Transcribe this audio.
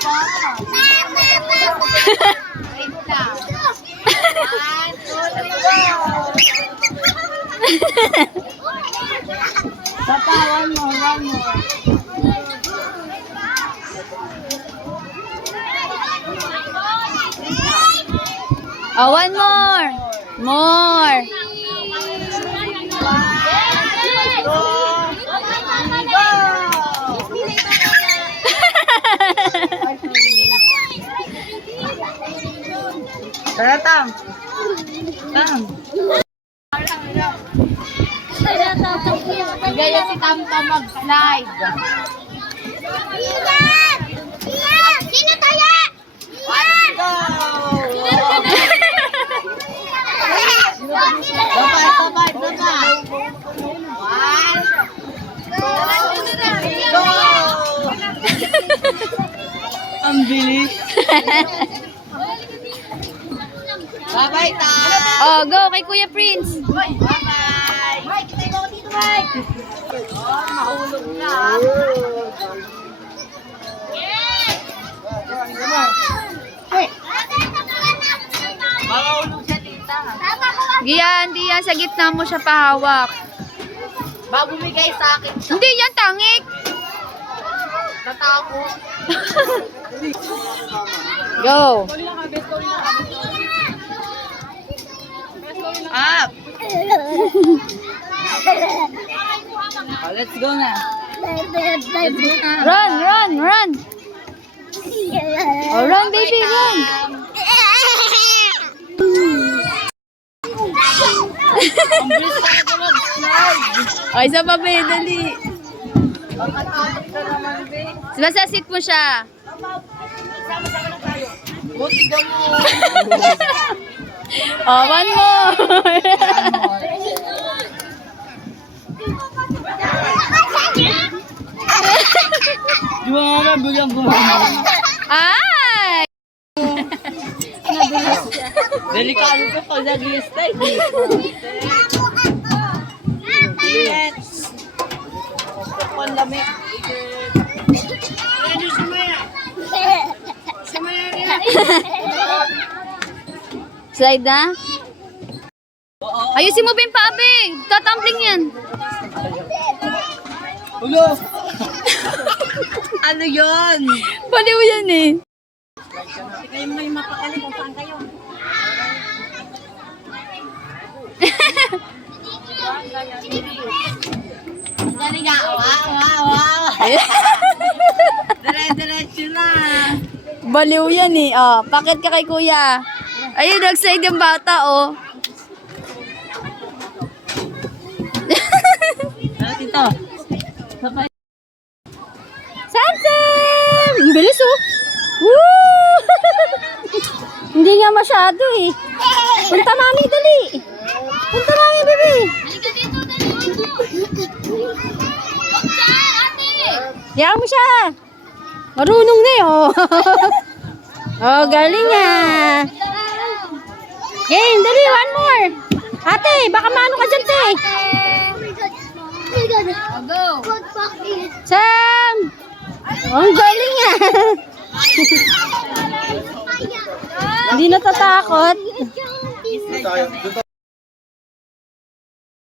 One more. Oh, one more. More. Tara, Tam. Gaya si Tam Tam mag-slide. Sino tayo? Go! Dapat. Go! Ang bilis. Bye-bye, Tam. Oh, go kay Kuya Prince. Bye-bye. Mike, tayo ako dito, Mike. Oh, mahulog na. Mahulog siya, tita. Gian, di yan. Sa gitna mo siya pahawak. Baka bumigay sa akin siya. Hindi yan, tangik. Natakot. Go. Up! Oh, let's go na. Run. Oh, run, baby, run. Ang bilis talaga mag-slide. Ay, isa pa, be, dali. Pagkatakot ka naman, be. Basta sit mo siya. Buti ka mo. Oh, one more. Di ba nga bilang gumama? Ay! Delikado ka pag nag-slide. Let's. Ang lamig. Slide na? Ayusin mo ba yung paa, be? Tatumbling yan. Ulo! Ano yun? Baliw yan eh. Kayo mo yung mapakali kung saan kayo. Galing nga. Wow. Dire-diretso na. Baliw yan eh. Oh, pakit ka kay kuya. Ayun, nag-slide yung bata, oh. Ano dito? Samsam! Ang bilis, oh. Woo! Hindi nga masyado, eh. Punta mami, dali. Punta mami, baby. Halika dito, dali. Ate! Hayaan mo siya. Marunong na, eh, oh. Oh, galing nga. Game, dali, one more. Ate, baka maano ka dyan, te. Go! Sam! Ang galing nga. Hindi natatakot.